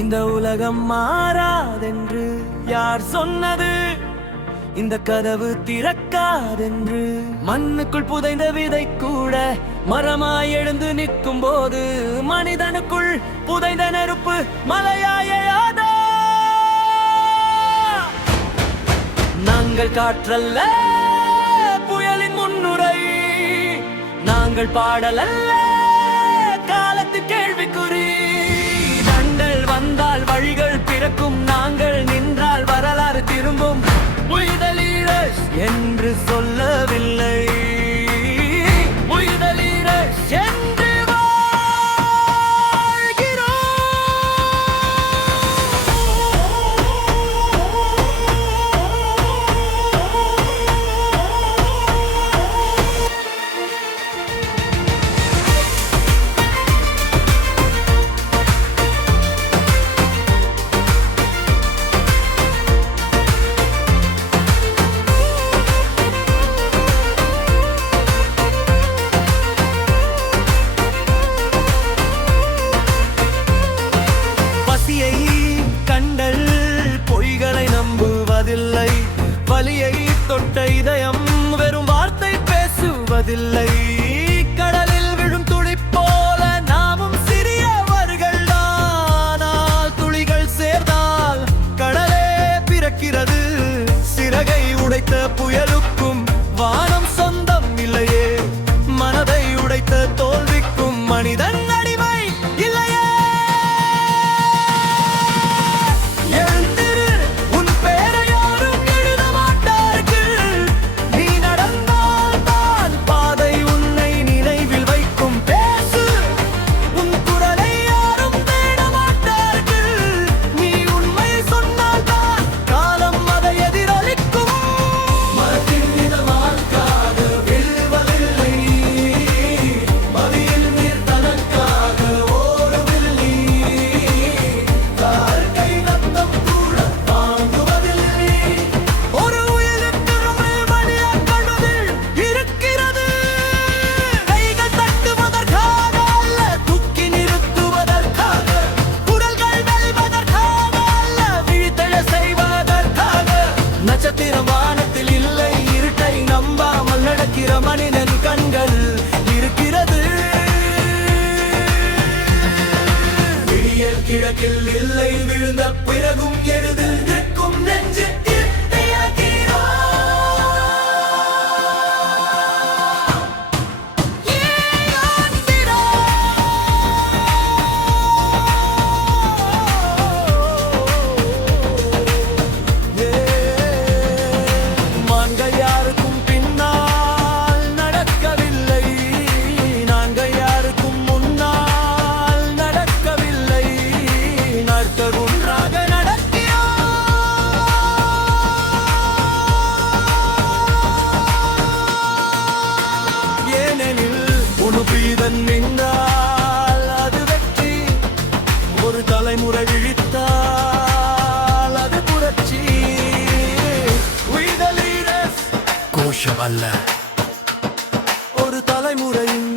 இந்த உலகம் மாறாதென்று யார் சொன்னது? இந்த கதவு திறக்காதென்று மண்ணுக்குள் புதைந்த விதை கூட மரமாய் எழுந்து நிற்கும் போது மனிதனுக்குள் புதைந்த நெருப்பு மலையாயாதா? நாங்கள் காற்றல்ல புயலின் முன்னுரை, நாங்கள் பாடலல்ல காலத்து கேள்விக்குறி. தங்கள் வந்தால் வழிகள் பிறக்கும், நாங்கள் நின்றால் வரலாறு திரும்பும். உயிர்தலீரஸ் என்று சொல்லவில்லை, உயிர்தலீரஸ் என்று கண்டல் பொய்களை நம்புவதில்லை, வலியை தொட்ட இதயம் வெறும் வார்த்தை பேசுவதில்லை. கடலில் விழும் துளி போல நாமும் சிறியவர்கள் தானால் துளிகள் சேர்ந்தால் கடலே பிறக்கிறது. சிறகை உடைத்த புயலுக்கும் வானம் சொந்தம் இல்லையே, மனதை உடைத்த தோல்விக்கும் மனிதன் அடிமை இல்லையே. நட்சத்திரம் வானத்தில் இல்லை, இருட்டை நம்பாமல் நடக்கிற மனிதன் கண்கள் இருக்கிறது. விடியல் கிழக்கில் இல்லை, விழுந்த பிறகும் எழுது நிற்கும் நெஞ்சு. நின்றால் அது வெற்றி, ஒரு தலைமுறை விழித்தால் அது புரட்சி. கோஷம் அல்ல, ஒரு தலைமுறையின்